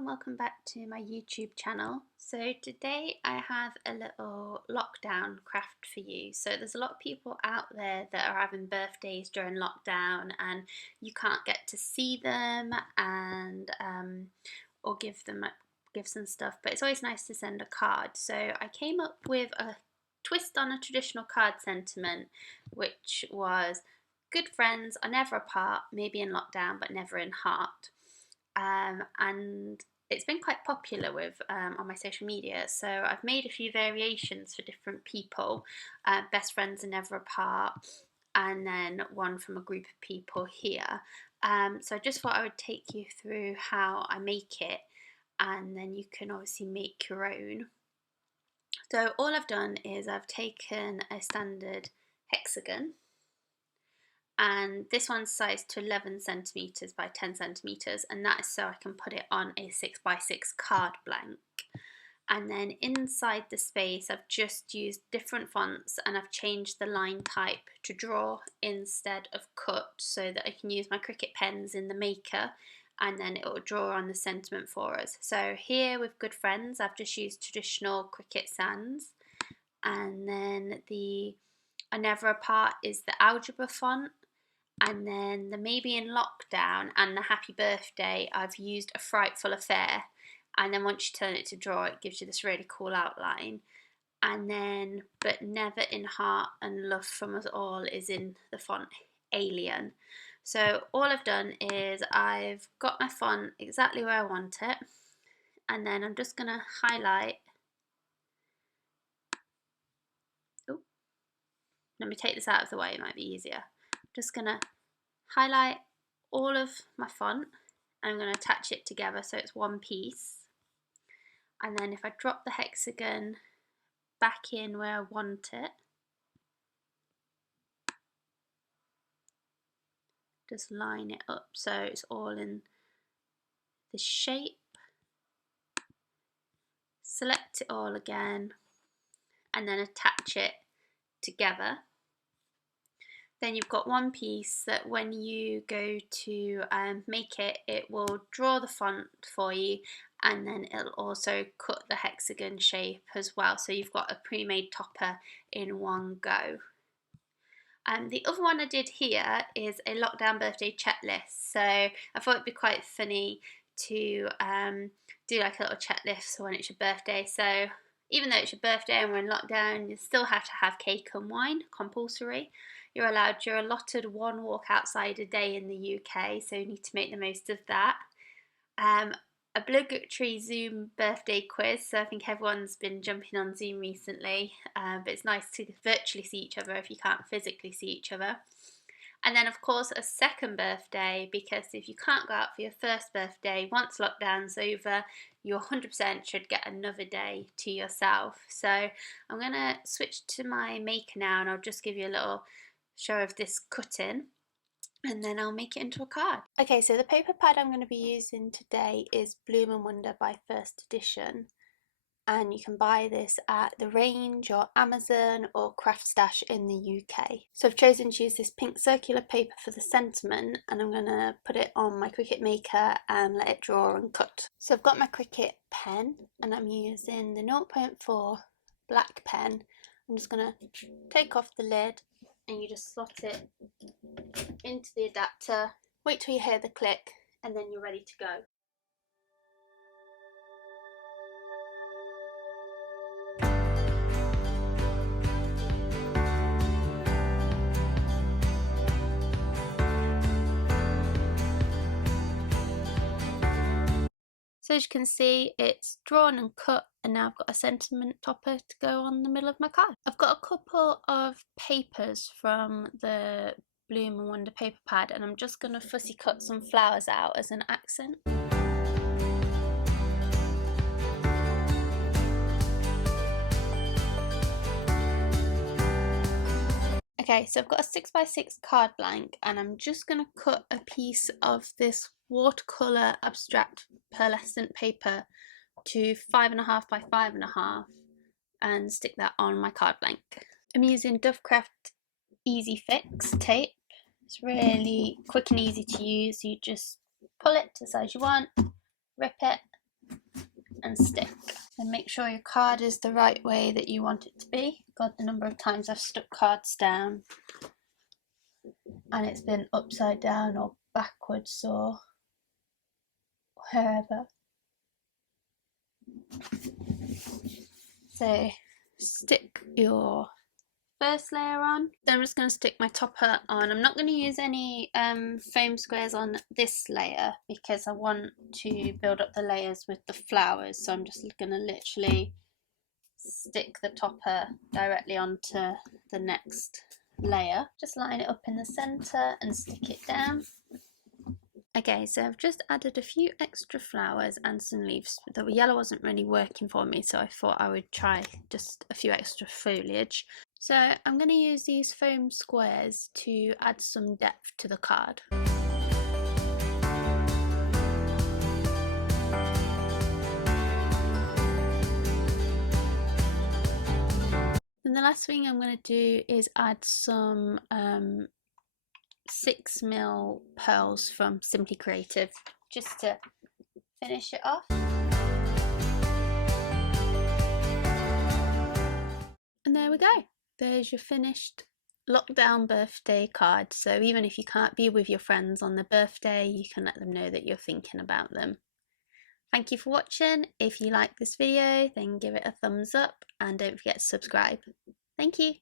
and welcome back to my YouTube channel. So today I have a little lockdown craft for you. So there's a lot of people out there that are having birthdays during lockdown and you can't get to see them and or give them gifts and stuff, but it's always nice to send a card. So I came up with a twist on a traditional card sentiment, which was good friends are never apart, maybe in lockdown but never in heart. And it's been quite popular with on my social media, so I've made a few variations for different people. Best friends are never apart, and then one from a group of people here. So I just thought I would take you through how I make it, and then you can obviously make your own. So all I've done is I've taken a standard hexagon, and this one's sized to 11 centimetres by 10 centimetres, and that is so I can put it on a 6x6 card blank. And then inside the space I've just used different fonts and I've changed the line type to draw instead of cut, so that I can use my Cricut pens in the maker and then it will draw on the sentiment for us. So here with Good Friends I've just used traditional Cricut sans, and then the Are Never Apart is the algebra font. And then the Maybe in Lockdown and the Happy Birthday, I've used A Frightful Affair. And then once you turn it to draw, it gives you this really cool outline. And then But Never in Heart and Love From Us All is in the font Alien. So all I've done is I've got my font exactly where I want it. And then I'm just going to highlight. Oh, let me take this out of the way, it might be easier. Just going to highlight all of my font and I'm going to attach it together so it's one piece. And then if I drop the hexagon back in where I want it, just line it up so it's all in the shape. Select it all again and then attach it together. Then you've got one piece that when you go to make it, it will draw the font for you, and then it'll also cut the hexagon shape as well. So you've got a pre-made topper in one go. The other one I did here is a lockdown birthday checklist. So I thought it'd be quite funny to do like a little checklist for when it's your birthday. So even though it's your birthday and we're in lockdown, you still have to have cake and wine, compulsory. You're allotted one walk outside a day in the UK, so you need to make the most of that. Obligatory Zoom birthday quiz, so I think everyone's been jumping on Zoom recently, but it's nice to virtually see each other if you can't physically see each other. And then of course a second birthday, because if you can't go out for your first birthday, once lockdown's over, you 100% should get another day to yourself. So I'm going to switch to my maker now and I'll just give you a little show of this cutting and then I'll make it into a card. Okay, so the paper pad I'm going to be using today is Bloom and Wonder by First Edition, and you can buy this at The Range or Amazon or Craft Stash in the UK. So I've chosen to use this pink circular paper for the sentiment, and I'm going to put it on my Cricut maker and let it draw and cut. So I've got my Cricut pen and I'm using the 0.4 black pen. I'm just going to take off the lid and you just slot it into the adapter, wait till you hear the click and then you're ready to go. So as you can see, it's drawn and cut, and now I've got a sentiment topper to go on the middle of my card. I've got a couple of papers from the Bloom and Wonder paper pad, and I'm just going to fussy cut some flowers out as an accent. Okay, so I've got a 6x6 card blank and I'm just going to cut a piece of this watercolor abstract pearlescent paper to 5.5 by 5.5 and stick that on my card blank. I'm using Dovecraft Easy Fix tape. It's really quick and easy to use. You just pull it to the size you want, rip it, and stick. And make sure your card is the right way that you want it to be. God, the number of times I've stuck cards down and it's been upside down or backwards or wherever. So stick your first layer on. Then I'm just going to stick my topper on. I'm not going to use any foam squares on this layer because I want to build up the layers with the flowers. So I'm just going to literally stick the topper directly onto the next layer. Just line it up in the center and stick it down. Okay, so I've just added a few extra flowers and some leaves. The yellow wasn't really working for me, so I thought I would try just a few extra foliage. So I'm going to use these foam squares to add some depth to the card. And the last thing I'm going to do is add some 6mm pearls from Simply Creative just to finish it off. And there we go. There's your finished lockdown birthday card. So even if you can't be with your friends on their birthday, you can let them know that you're thinking about them. Thank you for watching. If you like this video, then give it a thumbs up and don't forget to subscribe. Thank you.